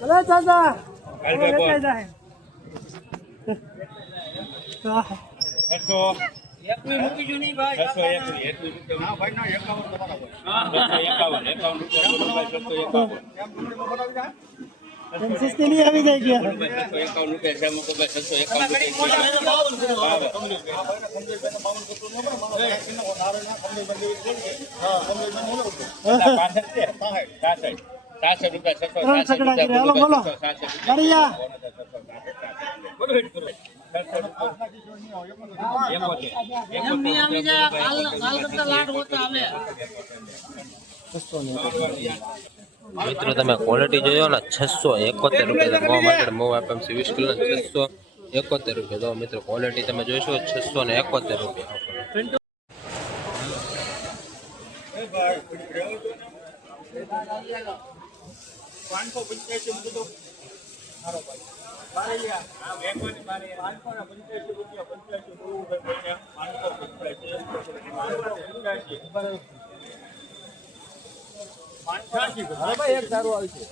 ભલે ચાચા नहीं अभी देखिए મિત્રો તમે ક્વોલિટી જોયો ને 671 રૂપિયા મોવા માર્કેટ મોવા એપીએમસી 20 કિલો 671 રૂપિયા. તો મિત્રો ક્વોલિટી તમે જોઈશો 671 રૂપિયા. એક સારું આવશે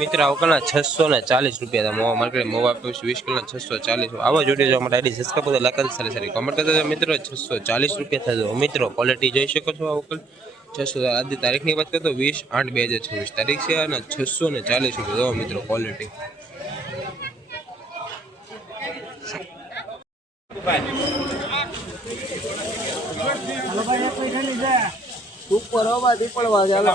મિત્ર આવકના 640 રૂપિયા મોવા માર્કેટ મોવા એપીએમસી 20 કિલો 640. આવા જોડે જો અમારા આઈડી સબસ્ક્રાઇબ કરો, લાઈક કરો, સારી કોમેન્ટ કરતા મિત્રો 640 રૂપિયા થશે. મિત્રો ક્વોલિટી જોઈ શકો છો. આવકલ 600 આજની તારીખની વાત કરીએ તો 20/8/2026 તારીખ છે અને 640 રૂપિયા મિત્રો ક્વોલિટી. ઉપર હવા દીપડવા ચાલો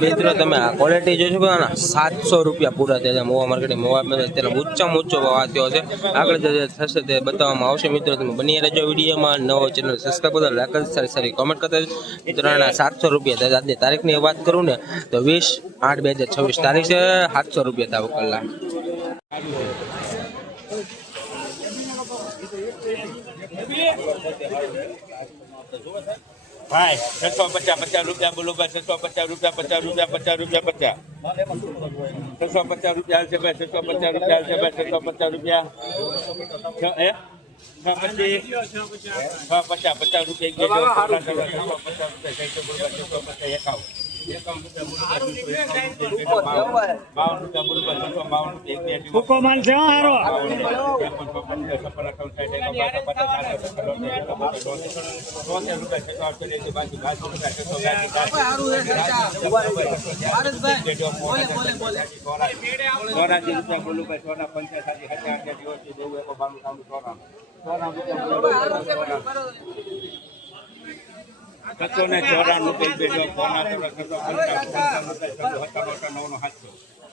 મિત્રો તમે આ ક્વોલિટી જોઈ શકો ને 700 રૂપિયા પૂરા થયા મોવા માર્કેટ મોવા અત્યારે ઊંચામાં ઊંચો ભાવ થયો છે. આગળ જે થશે તે બતાવવામાં આવશે. મિત્રો તમે બની રહેજો વિડીયોમાં. નવો ચેનલ સબસ્ક્રાઇબ કરો, લાઈક કરો, સારી કોમેન્ટ કરતા. મિત્રોના 700 રૂપિયા થયા. આજની તારીખની વાત કરું ને તો 20/8/2026 તારીખ છે. 700 રૂપિયા થાવ કલાક. ભાઈ 650 રૂપિયા બોલો ભાઈ. 650 રૂપિયા 50 રૂપિયા 50 રૂપિયા 50 650 રૂપિયા હાલશે ભાઈ. 650 રૂપિયા હાલશે ભાઈ. 650 રૂપિયા 50 રૂપિયા સુકો માલ છે હારો ₹694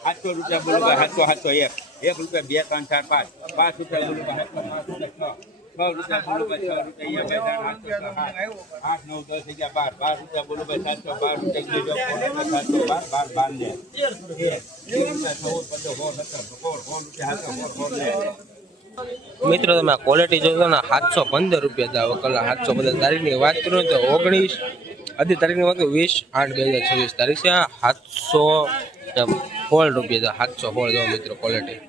700 રૂપિયા બોલો ભાઈ. 701 1 રૂપિયા 2 3 4 5 5 રૂપિયા બોલો ભાઈ. રૂપિયા બોલો ભાઈ, 6 રૂપિયા, 8, 9, 10, 11, 12 રૂપિયા બોલો ભાઈ, 712 રૂપિયા, 712 મિત્રો તમે ક્વોલિટી જોશો ને 715 રૂપિયા દાવ કલા 715 તારીખની વાત કરું તો 19 અઢી તારીખની વાત 20/8/2026 તારીખ છે 716 રૂપિયા 716 જો મિત્રો ક્વોલિટી